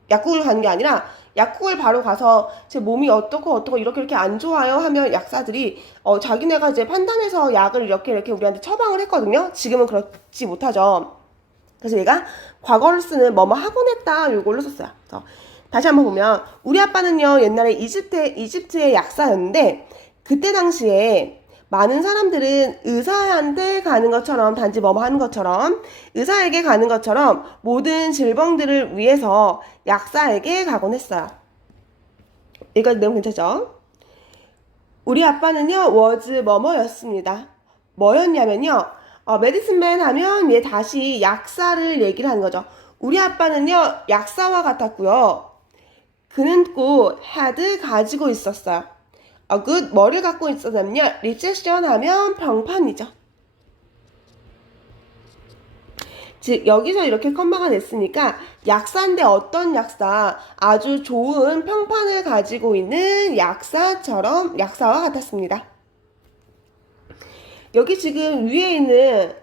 약국을 가는 게 아니라 약국을 바로 가서 제 몸이 어떻고 이렇게 안 좋아요 하면 약사들이 자기네가 이제 판단해서 약을 이렇게 우리한테 처방을 했거든요. 지금은 그렇지 못하죠. 그래서 얘가 과거를 쓰는 뭐뭐 하곤 했다 요걸로 썼어요. 그래서 다시 한번 보면 우리 아빠는요 옛날에 이집트의 약사였는데, 그때 당시에 많은 사람들은 의사한테 가는 것처럼, 단지 뭐뭐 하는 것처럼, 의사에게 가는 것처럼 모든 질병들을 위해서 약사에게 가곤 했어요. 여기까지 내용 괜찮죠? 우리 아빠는요 was 뭐뭐였습니다. 뭐였냐면요 메디슨맨 하면 얘 다시 약사를 얘기를 하는 거죠. 우리 아빠는요 약사와 같았고요. 그는 꼭 had 가지고 있었어요. good 뭐를 갖고 있었냐면요 recession 하면 병판이죠. 즉 여기서 이렇게 컴마가 됐으니까 약사인데 어떤 약사? 아주 좋은 평판을 가지고 있는 약사처럼 약사와 같았습니다. 여기 지금 위에 있는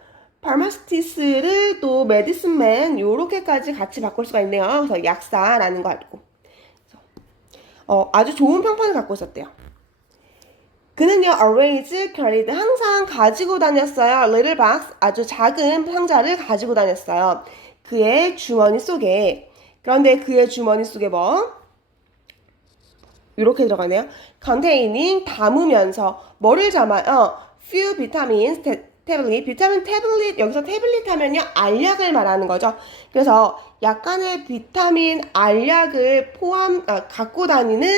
pharmacist를 또 medicineman 요렇게까지 같이 바꿀 수가 있네요. 그래서 약사라는 거 알고 아주 좋은 평판을 갖고 있었대요. 그는요, always carried, 항상 가지고 다녔어요. little box, 아주 작은 상자를 가지고 다녔어요. 그의 주머니 속에. 그런데 그의 주머니 속에 뭐? 이렇게 들어가네요. containing, 담으면서 뭐를 담아요? few vitamins, 태블릿, 비타민 태블릿, 여기서 태블릿 하면요, 알약을 말하는 거죠. 그래서 약간의 비타민 알약을 갖고 다니는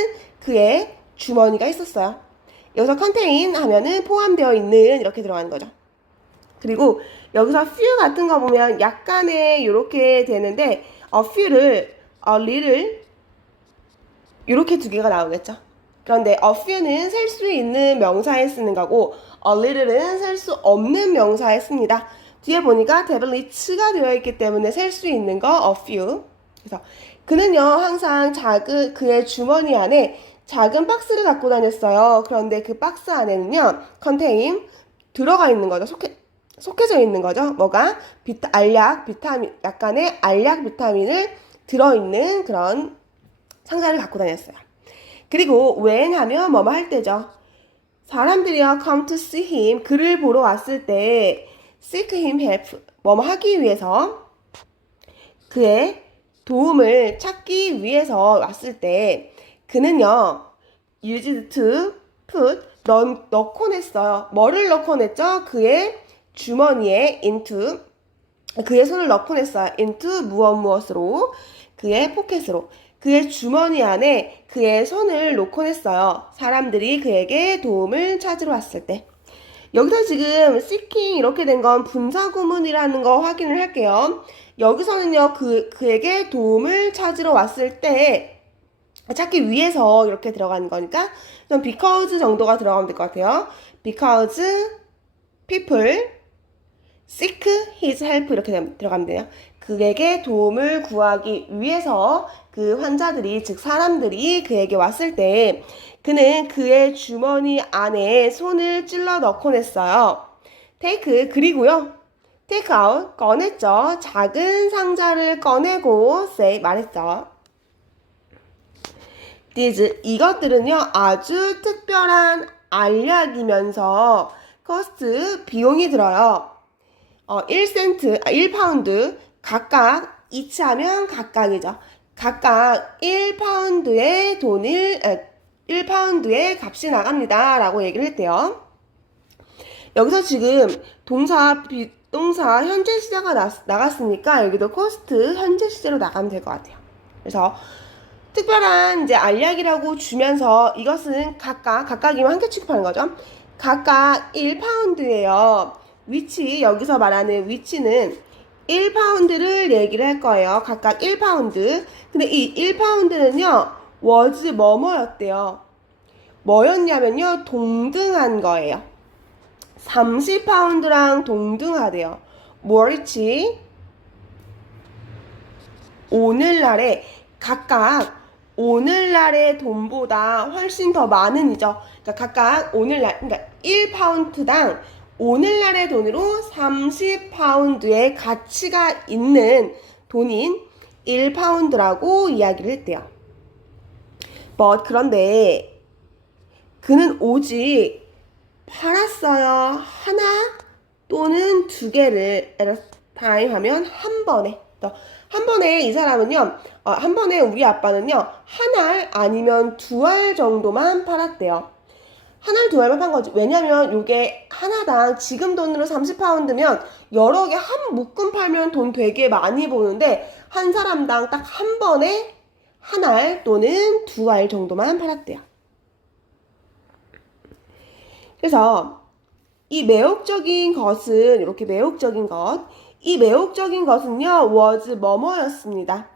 그의 주머니가 있었어요. 여기서 contain 하면은 포함되어 있는 이렇게 들어가는 거죠. 그리고 여기서 few 같은 거 보면 약간의 이렇게 되는데 few를 little 이렇게 두 개가 나오겠죠. 그런데 a few는 셀 수 있는 명사에 쓰는 거고 a little은 셀 수 없는 명사에 씁니다. 뒤에 보니까 tablets가 되어 있기 때문에 셀 수 있는 거 a few. 그래서 그는요 항상 그의 주머니 안에 작은 박스를 갖고 다녔어요. 그런데 그 박스 안에는요 contain 들어가 있는 거죠. 속해져 있는 거죠. 뭐가? 알약, 비타민, 약간의 알약 비타민을 들어있는 그런 상자를 갖고 다녔어요. 그리고 when 하면 뭐뭐 할 때죠. 사람들이요 come to see him, 그를 보러 왔을 때 seek him help, 뭐뭐 하기 위해서 그의 도움을 찾기 위해서 왔을 때 그는요 used to put 넣곤 했어요. 뭐를 넣곤 했죠? 그의 주머니에 into, 그의 손을 넣곤 했어요. into 무엇으로? 그의 포켓으로. 그의 주머니 안에 그의 손을 놓곤 했어요. 사람들이 그에게 도움을 찾으러 왔을 때. 여기서 지금 seeking 이렇게 된 건 분사구문이라는 거 확인을 할게요. 여기서는요 그에게 도움을 찾으러 왔을 때 찾기 위해서 이렇게 들어가는 거니까 좀 because 정도가 들어가면 될 것 같아요. Because people seek his help 이렇게 들어가면 돼요. 그에게 도움을 구하기 위해서 그 환자들이 즉 사람들이 그에게 왔을 때 그는 그의 주머니 안에 손을 찔러 넣곤 했어요. take 그리고요. take out 꺼냈죠. 작은 상자를 꺼내고 say 말했죠. these 이것들은요 아주 특별한 알약이면서 cost 비용이 들어요. 1센트, 1파운드 각각 each 하면 각각이죠. 각각 1파운드의 1파운드의 값이 나갑니다 라고 얘기를 했대요. 여기서 지금 동사, 비동사 현재 시제가 나갔으니까 여기도 cost 현재 시제로 나가면 될 것 같아요. 그래서 특별한 이제 알약이라고 주면서 이것은 각각이면 한 개 취급하는 거죠. 각각 1파운드예요. 위치, 여기서 말하는 위치는 1파운드를 얘기를 할 거예요. 각각 1파운드. 근데 이 1파운드는요, was 뭐뭐였대요. 뭐였냐면요, 동등한 거예요. 30파운드랑 동등하대요. 뭐였지? 오늘날에 각각 오늘날의 돈보다 훨씬 더 많은 이죠. 그러니까 각각 그러니까 1파운드당 오늘날의 돈으로 30파운드의 가치가 있는 돈인 1파운드라고 이야기를 했대요. 그런데 그는 오직 팔았어요. 하나 또는 두 개를 at a time 하면 한 번에. 한 번에 이 사람은요, 한 번에 우리 아빠는요, 한 알 아니면 두 알 정도만 팔았대요. 한 알, 두 알만 판 거지. 왜냐면 요게 하나당 지금 돈으로 30파운드면 여러 개 한 묶음 팔면 돈 되게 많이 버는데 한 사람당 딱 한 번에 한 알 또는 두 알 정도만 팔았대요. 그래서 이 매혹적인 것은 이렇게 매혹적인 것, 이 매혹적인 것은요 was 뭐뭐였습니다.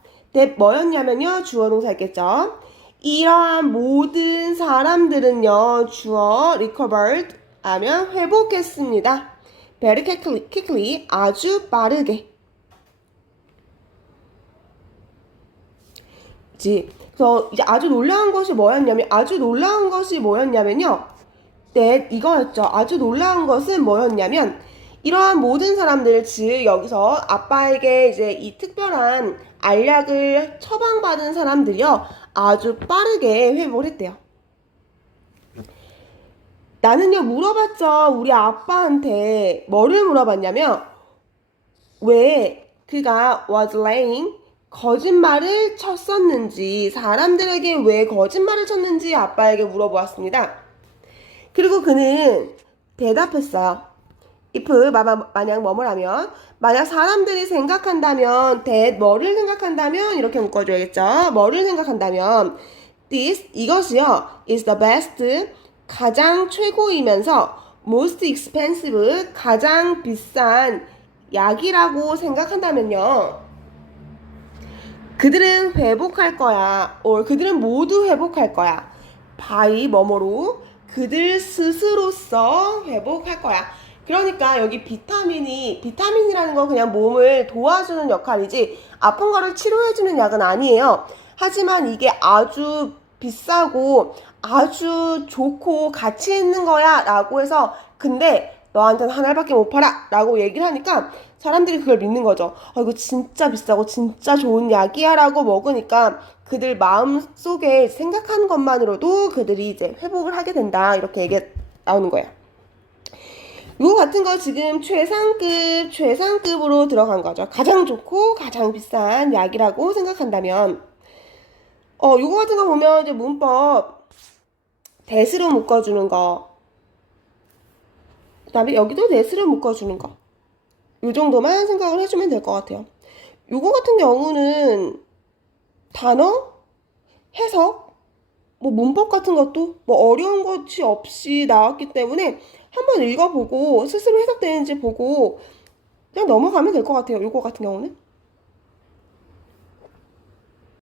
뭐였냐면요 주어 동사였겠죠. 이러한 모든 사람들은요 주어 recovered 하면 회복했습니다. very quickly 아주 빠르게. 그치? 그래서 이제 아주 놀라운 것이 뭐였냐면요. 네, 이거였죠. 아주 놀라운 것은 뭐였냐면, 이러한 모든 사람들, 즉, 여기서 아빠에게 이제 이 특별한 알약을 처방받은 사람들이요. 아주 빠르게 회복을 했대요. 나는요, 물어봤죠. 우리 아빠한테 뭐를 물어봤냐면, 왜 그가 was lying, 거짓말을 쳤었는지, 사람들에게 왜 거짓말을 쳤는지 아빠에게 물어보았습니다. 그리고 그는 대답했어요. if 만약 뭐뭐라면, 만약 사람들이 생각한다면 that 뭐를 생각한다면 이렇게 묶어줘야겠죠. 뭐를 생각한다면 this 이것이요 is the best 가장 최고이면서 most expensive 가장 비싼 약이라고 생각한다면요. 그들은 회복할 거야. or 그들은 모두 회복할 거야. by 뭐뭐로 그들 스스로서 회복할 거야. 그러니까 여기 비타민이라는 건 그냥 몸을 도와주는 역할이지 아픈 거를 치료해주는 약은 아니에요. 하지만 이게 아주 비싸고 아주 좋고 가치 있는 거야 라고 해서 근데 너한테는 한 알밖에 못 팔아 라고 얘기를 하니까 사람들이 그걸 믿는 거죠. 이거 진짜 비싸고 진짜 좋은 약이야 라고 먹으니까 그들 마음속에 생각하는 것만으로도 그들이 이제 회복을 하게 된다 이렇게 얘기 나오는 거예요. 이거 같은 거 지금 최상급으로 들어간 거죠. 가장 좋고 가장 비싼 약이라고 생각한다면 이거 같은 거 보면 이제 문법 대수로 묶어주는 거 그 다음에 여기도 대수로 묶어주는 거 이 정도만 생각을 해주면 될 것 같아요. 이거 같은 경우는 단어, 해석, 뭐 문법 같은 것도 뭐 어려운 것이 없이 나왔기 때문에 한번 읽어보고 스스로 해석되는지 보고 그냥 넘어가면 될 것 같아요. 이거 같은 경우는.